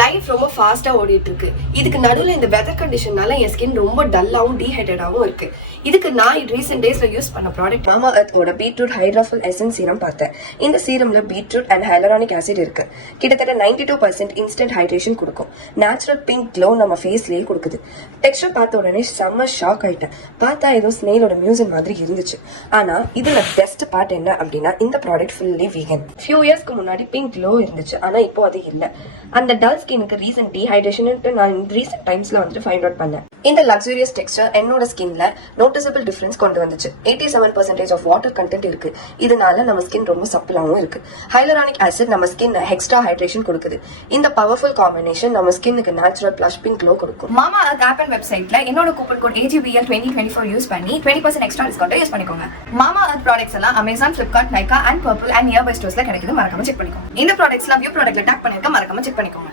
Life ரொம்ப ஃபாஸ்டா ஓடிட்டு இருக்கு. இதுக்கு நடுவில் இந்த வெதர் கண்டிஷனால என் ஸ்கின் ரொம்ப டல்லாவும் டீஹைட்ரேட்டாவும் இருக்கு. இதுக்கு நான் ரீசெண்ட் டேஸ்ல யூஸ் பண்ண ப்ராடக்ட் மாமா எர்த்தோட பீட்ரூட் ஹைட்ராஃபுல் எசன்ஸ் சீரம் பார்த்தேன். இந்த சீரம்ல பீட்ரூட் அண்ட் ஹைலரானிக் ஆசிட் இருக்கு. கிட்டத்தட்ட 92% இன்ஸ்டன்ட் ஹைட்ரேஷன் கொடுக்கும். நேச்சுரல் பிங்க் க்ளோ நம்ம ஃபேஸ்லயே கொடுக்குது. டெக்ஸ்டர் பார்த்த உடனே செம்ம ஷாக் ஆயிட்டேன். பார்த்தா ஏதோ ஸ்னேலோட மியூசிக் மாதிரி இருந்துச்சு. ஆனா இதுல பெஸ்ட் பார்ட் என்ன அப்படின்னா இந்த ப்ராடக்ட் ஃபுல்லி வீகன். ஃபியூ இயர்ஸ்க்கு முன்னாடி பிங்க் க்ளோ இருந்துச்சு, ஆனா இப்போ அது இல்ல. அந்த டல் ஸ்கினுக்கு ரீசன் டீஹைட்ரேஷன் நான் ரீசெண்ட் டைம்ஸ்ல வந்துட்டு ஃபைண்ட் அவுட் பண்ணேன். இந்த லக்ஸூரியஸ் டெக்ஸ்டர் என்னோட ஸ்கின்ல நோட்டிசபிள் டிஃபரன்ஸ் கொண்டு வந்துச்சு. 87% ஆஃப் வாட்டர் கண்டென்ட் இருக்கு. இதனால நம்ம ஸ்கின் ரொம்ப சப்பிளாவும் இருக்கு. ஹைலரானிக் ஆசிட் நம்ம ஸ்கின் எக்ஸ்ட்ரா ஹைட்ரேஷன் கொடுக்குது. இந்த பவர்ஃபுல் காம்பினேஷன் நம்ம ஸ்கின்னுக்கு நேச்சுரல் பிளஷ் பிங்க் க்ளோ கொடுக்கும். மாமா எர்த் ஆப் அண்ட் வெப்சைட்ல என்னோட கூப்பன் கோட் AGBL 2024 யூஸ் பண்ணி 20% எக்ஸ்ட்ரா டிஸ்கவுண்ட் யூஸ் பண்ணிக்கோங்க. மாமா எர்த் ப்ராடக்ட்ஸ் எல்லாம் Amazon, Flipkart, Nykaa and Purple and nearby ஸ்டோர்ஸ்ல கிடைக்குது. மறக்காம செக் பண்ணிக்கோங்க. இந்த ப்ராடக்ட்ஸ்லாம் வியூ ப்ராடக்ட்ல டேக் பண்ணிருக்க, மறக்காம செக் பண்ணிக்கோங்க.